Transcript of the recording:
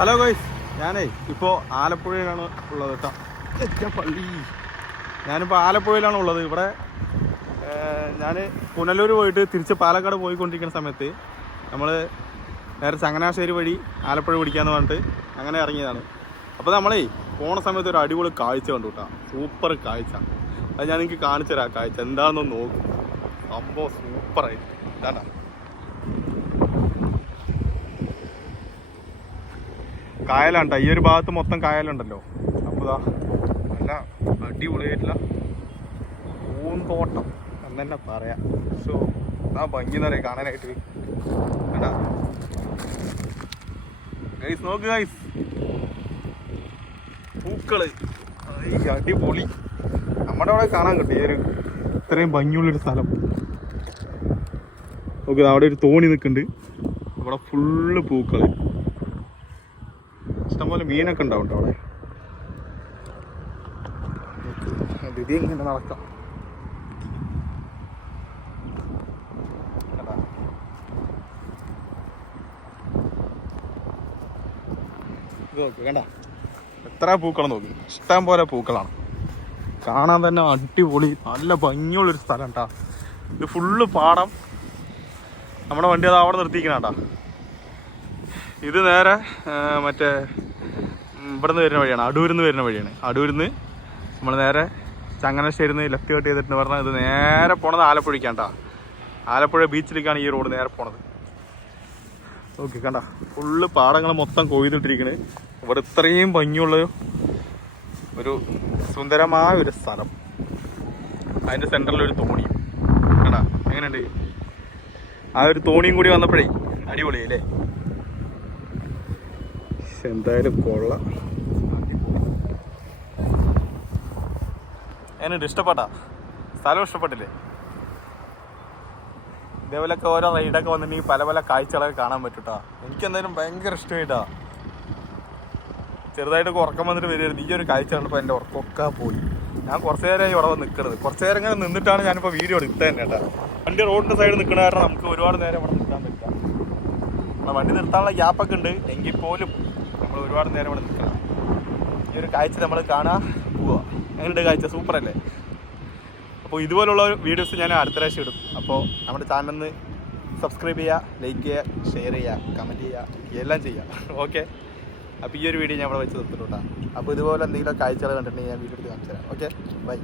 Hello guys, ഞാനേ ഇപ്പോൾ ആലപ്പുഴയിലാണ് ഉള്ളത് കേട്ടോ. പള്ളി ഞാനിപ്പോൾ ആലപ്പുഴയിലാണ് ഉള്ളത്. ഇവിടെ ഞാൻ പുനലൂർ പോയിട്ട് തിരിച്ച് പാലക്കാട് പോയിക്കൊണ്ടിരിക്കുന്ന സമയത്ത് നമ്മൾ നേരെ ചങ്ങനാശ്ശേരി വഴി ആലപ്പുഴ പിടിക്കാമെന്ന് പറഞ്ഞിട്ട് അങ്ങനെ ഇറങ്ങിയതാണ്. അപ്പോൾ നമ്മളേ പോണ സമയത്ത് ഒരു അടിപൊളി കാഴ്ച കണ്ടു കേട്ടോ. സൂപ്പർ കാഴ്ച. അത് ഞാൻ നിങ്ങൾക്ക് കാണിച്ചു തരാം. കാഴ്ച എന്താണെന്നൊന്ന് നോക്കും. സംഭവം സൂപ്പറായിട്ട് ഇതാണ്ടാ. കായലാണ്ട, ഈ ഒരു ഭാഗത്ത് മൊത്തം കായലുണ്ടല്ലോ. അപ്പോൾ ഇതാ നല്ല അടിപൊളിയായിട്ടുള്ള പൂന്തോട്ടം എന്ന് തന്നെ പറയാം. സോ ആ ഭംഗി എന്ന് പറയാം കാണാനായിട്ട്. കേട്ടാ ഗൈസ്, നോക്ക് ഗൈസ്, പൂക്കള് അടിപൊളി. നമ്മുടെ അവിടെ കാണാൻ കിട്ടും ഈ ഒരു ഇത്രയും ഭംഗിയുള്ളൊരു സ്ഥലം. നോക്ക്, അവിടെ ഒരു തോണി നിൽക്കുന്നുണ്ട്. അവിടെ ഫുള്ള് പൂക്കള്. ഇഷ്ടംപോലെ മീനൊക്കെ ഉണ്ടാവും അവിടെ. ഇത് ഇങ്ങനെ നടക്കാം. ഇത് നോക്ക്, കണ്ട എത്ര പൂക്കളെ നോക്ക്. ഇഷ്ടം പോലെ പൂക്കളാണ്. കാണാൻ തന്നെ അടിപൊളി, നല്ല ഭംഗിയുള്ളൊരു സ്ഥലം കേട്ടാ. ഇത് ഫുള്ള് പാടം. നമ്മുടെ വണ്ടി അത് അവിടെ നിർത്തിക്കണ. ഇത് നേരെ മറ്റേ ഇവിടെ നിന്ന് വരുന്ന വഴിയാണ്, അടൂരിൽ നിന്ന് വരുന്ന വഴിയാണ്. അടൂരിൽ നിന്ന് നമ്മൾ നേരെ ചങ്ങനാശ്ശേരിയിൽ നിന്ന് ലെഫ്റ്റ് കട്ട് ചെയ്തിട്ട് പറഞ്ഞാൽ ഇത് നേരെ പോണത് ആലപ്പുഴയ്ക്കാണ് കേട്ടോ. ആലപ്പുഴ ബീച്ചിലേക്കാണ് ഈ റോഡ് നേരെ പോണത്. ഓക്കെ, കണ്ട ഫുള്ള് പാടങ്ങൾ മൊത്തം കൊയ്തിട്ടിരിക്കണ്. ഇവിടെ ഇത്രയും ഭംഗിയുള്ള ഒരു സുന്ദരമായ ഒരു സ്ഥലം. അതിൻ്റെ സെൻറ്ററിലൊരു തോണിയും കണ്ട. എങ്ങനെയുണ്ട് ആ ഒരു തോണിയും കൂടി വന്നപ്പോഴേ അടിപൊളിയല്ലേ. എന്തായാലും കൊള്ളാം. എന്നുണ്ട്, ഇഷ്ടപ്പെട്ടാ? സ്ഥലം ഇഷ്ടപ്പെട്ടില്ലേ? ഇതേപോലൊക്കെ ഓരോ റൈഡൊക്കെ വന്നിട്ടുണ്ടെങ്കിൽ പല പല കാഴ്ചകളൊക്കെ കാണാൻ പറ്റൂട്ടാ. എനിക്കെന്തായാലും ഭയങ്കര ഇഷ്ടമായിട്ടാ. ചെറുതായിട്ടൊക്കെ ഉറക്കം വന്നിട്ട് വരുമായിരുന്നു. ഈ ഒരു കാഴ്ച കണ്ടപ്പോൾ എൻ്റെ ഉറക്കമൊക്കെ പോയി. ഞാൻ കുറച്ച് നേരമായി ഇവിടെ വന്ന് നിൽക്കുന്നത്. കുറച്ച് നേരം ഇങ്ങനെ നിന്നിട്ടാണ് ഞാനിപ്പോൾ വീഡിയോ എടുത്തത് തന്നെ കേട്ടോ. വണ്ടി റോഡിൻ്റെ സൈഡിൽ നിൽക്കുന്ന കാരണം നമുക്ക് ഒരുപാട് നേരം ഇവിടെ നിൽക്കാൻ പറ്റില്ല. വണ്ടി നിർത്താനുള്ള ഗ്യാപ്പൊക്കെ ഉണ്ട്. എങ്കിൽ പോലും നമ്മൾ ഒരുപാട് നേരം ഇവിടെ നിൽക്കണം. ഈ ഒരു കാഴ്ച നമ്മൾ കാണാൻ പോവുക. എങ്ങനെയുണ്ട് കാഴ്ച? സൂപ്പറല്ലേ? അപ്പോൾ ഇതുപോലുള്ള വീഡിയോസ് ഞാൻ അടുത്ത പ്രാവശ്യം ഇടും. അപ്പോൾ നമ്മുടെ ചാനലിന് സബ്സ്ക്രൈബ് ചെയ്യുക, ലൈക്ക് ചെയ്യുക, ഷെയർ ചെയ്യുക, കമൻറ്റ് ചെയ്യുക, എല്ലാം ചെയ്യുക. ഓക്കെ, അപ്പോൾ ഈ ഒരു വീഡിയോ ഞാൻ ഇവിടെ വെച്ച് നിർത്തിട്ടുണ്ടാ. അപ്പോൾ ഇതുപോലെ എന്തെങ്കിലും കാഴ്ചകൾ കണ്ടിട്ടുണ്ടെങ്കിൽ ഞാൻ വീഡിയോ എടുത്ത് കാണിച്ചു തരാം. Okay, by.